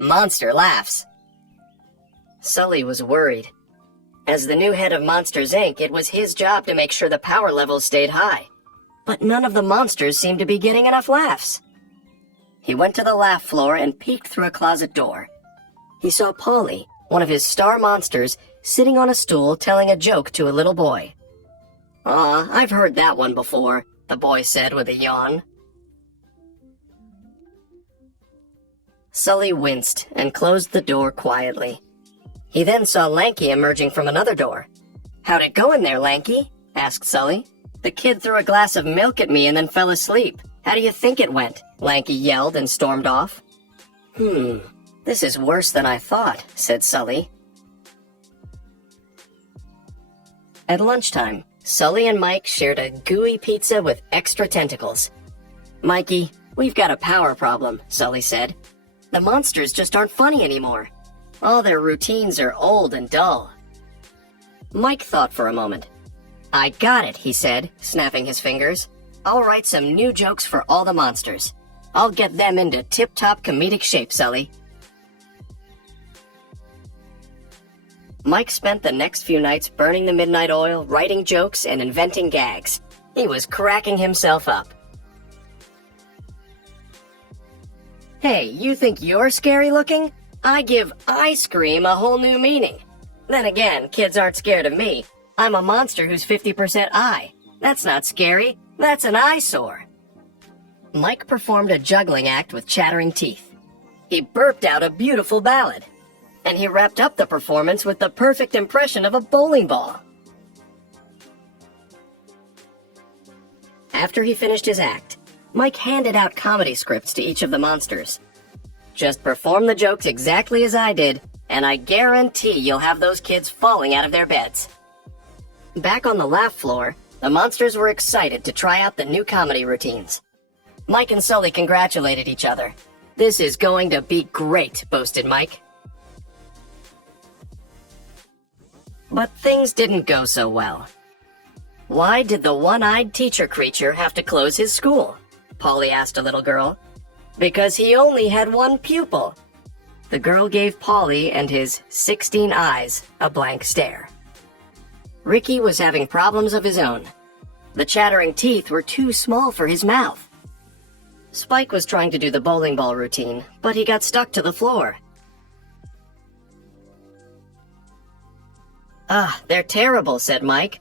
Monster laughs. Sully was worried. As the new head of Monsters, Inc., it was his job to make sure the power levels stayed high. But none of the monsters seemed to be getting enough laughs. He went to the laugh floor and peeked through a closet door. He saw Polly, one of his star monsters, sitting on a stool telling a joke to a little boy. "Aw, I've heard that one before," the boy said with a yawn. Sully winced and closed the door quietly. He then saw Lanky emerging from another door. "How'd it go in there, Lanky?" asked Sully. "The kid threw a glass of milk at me and then fell asleep. How do you think it went?" Lanky yelled and stormed off. This is worse than I thought," said Sully. At lunchtime, Sully and Mike shared a gooey pizza with extra tentacles. "Mikey, we've got a power problem," Sully said. "The monsters just aren't funny anymore. All their routines are old and dull." Mike thought for a moment. "I got it," he said, snapping his fingers. "I'll write some new jokes for all the monsters. I'll get them into tip-top comedic shape, Sully." Mike spent the next few nights burning the midnight oil, writing jokes, and inventing gags. He was cracking himself up. "Hey, you think you're scary looking? I give ice cream a whole new meaning. Then again, kids aren't scared of me. I'm a monster who's 50% eye. That's not scary. That's an eyesore." Mike performed a juggling act with chattering teeth. He burped out a beautiful ballad. And he wrapped up the performance with the perfect impression of a bowling ball. After he finished his act, Mike handed out comedy scripts to each of the monsters. "Just perform the jokes exactly as I did, and I guarantee you'll have those kids falling out of their beds." Back on the laugh floor, the monsters were excited to try out the new comedy routines. Mike and Sully congratulated each other. "This is going to be great," boasted Mike. But things didn't go so well. "Why did the one-eyed teacher creature have to close his school?" Polly asked a little girl. "Because he only had one pupil." The girl gave Polly and his 16 eyes a blank stare. Ricky was having problems of his own. The chattering teeth were too small for his mouth. Spike was trying to do the bowling ball routine, but he got stuck to the floor. They're terrible," said Mike.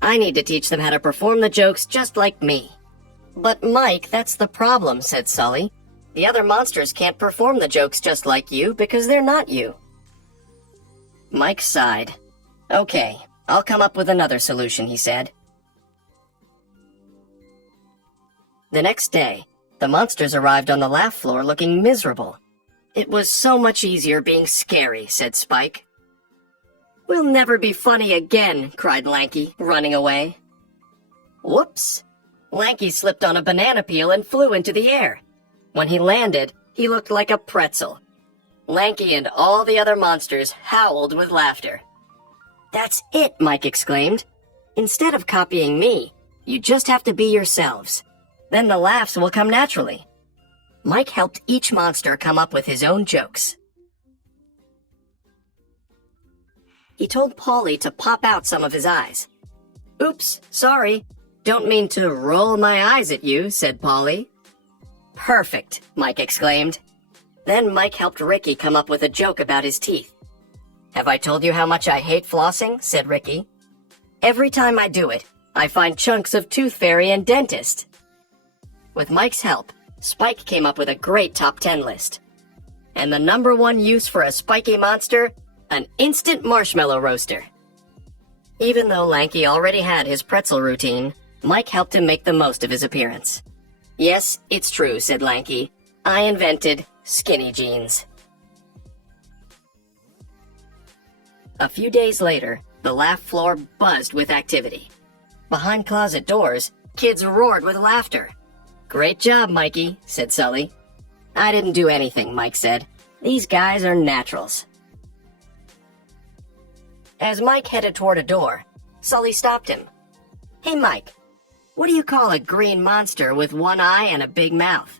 "I need to teach them how to perform the jokes just like me." "But Mike, that's the problem," said Sully. "The other monsters can't perform the jokes just like you because they're not you." Mike sighed. "Okay, I'll come up with another solution," he said. The next day, the monsters arrived on the laugh floor looking miserable. "It was so much easier being scary," said Spike. "We'll never be funny again," cried Lanky, running away. Whoops! Lanky slipped on a banana peel and flew into the air. When he landed, he looked like a pretzel. Lanky and all the other monsters howled with laughter. "That's it," Mike exclaimed. "Instead of copying me, you just have to be yourselves. Then the laughs will come naturally." Mike helped each monster come up with his own jokes. He told Polly to pop out some of his eyes. "Oops, sorry. Don't mean to roll my eyes at you," said Polly. "Perfect," Mike exclaimed. Then Mike helped Ricky come up with a joke about his teeth. "Have I told you how much I hate flossing?" said Ricky. "Every time I do it, I find chunks of tooth fairy and dentist." With Mike's help, Spike came up with a great top 10 list. And the #1 use for a spiky monster? An instant marshmallow roaster. Even though Lanky already had his pretzel routine, Mike helped him make the most of his appearance. "Yes, it's true," said Lanky. "I invented skinny jeans." A few days later, the laugh floor buzzed with activity. Behind closet doors, kids roared with laughter. "Great job, Mikey," said Sully. "I didn't do anything," Mike said. "These guys are naturals." As Mike headed toward a door, Sully stopped him. "Hey, Mike, what do you call a green monster with one eye and a big mouth?"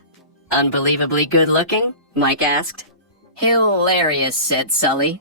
"Unbelievably good looking?" Mike asked. Hilarious, said Sully.